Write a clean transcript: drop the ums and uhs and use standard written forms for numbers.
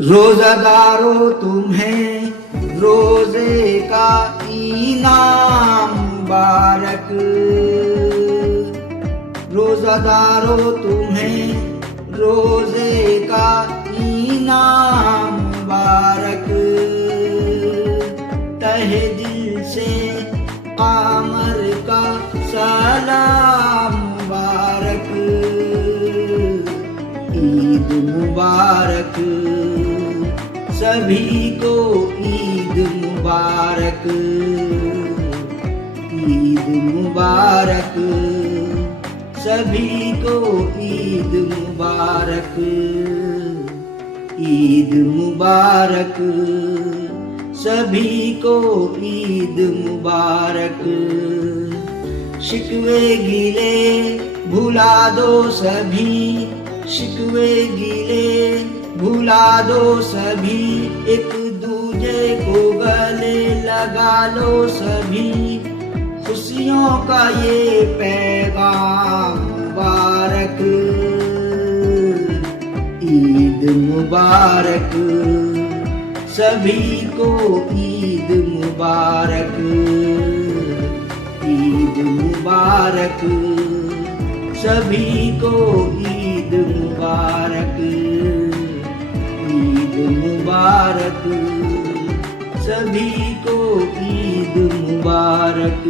रोजादारों तुम्हें रोजे का इनाम मुबारक। रोजादारों तुम्हें रोजे का इनाम मुबारक। तहे दिल से कामर का सलाम मुबारक। ईद मुबारक, सभी को ईद मुबारक। ईद मुबारक, सभी को ईद मुबारक। ईद मुबारक, सभी को ईद मुबारक। शिकवे गिले भुला दो सभी, शिकवे गिले भुला दो सभी। एक दूजे को गले लगा लो सभी। खुशियों का ये पैगाम मुबारक। ईद मुबारक, सभी को ईद मुबारक। ईद मुबारक, सभी को ईद मुबारक। ईद मुबारक, सभी को ईद मुबारक।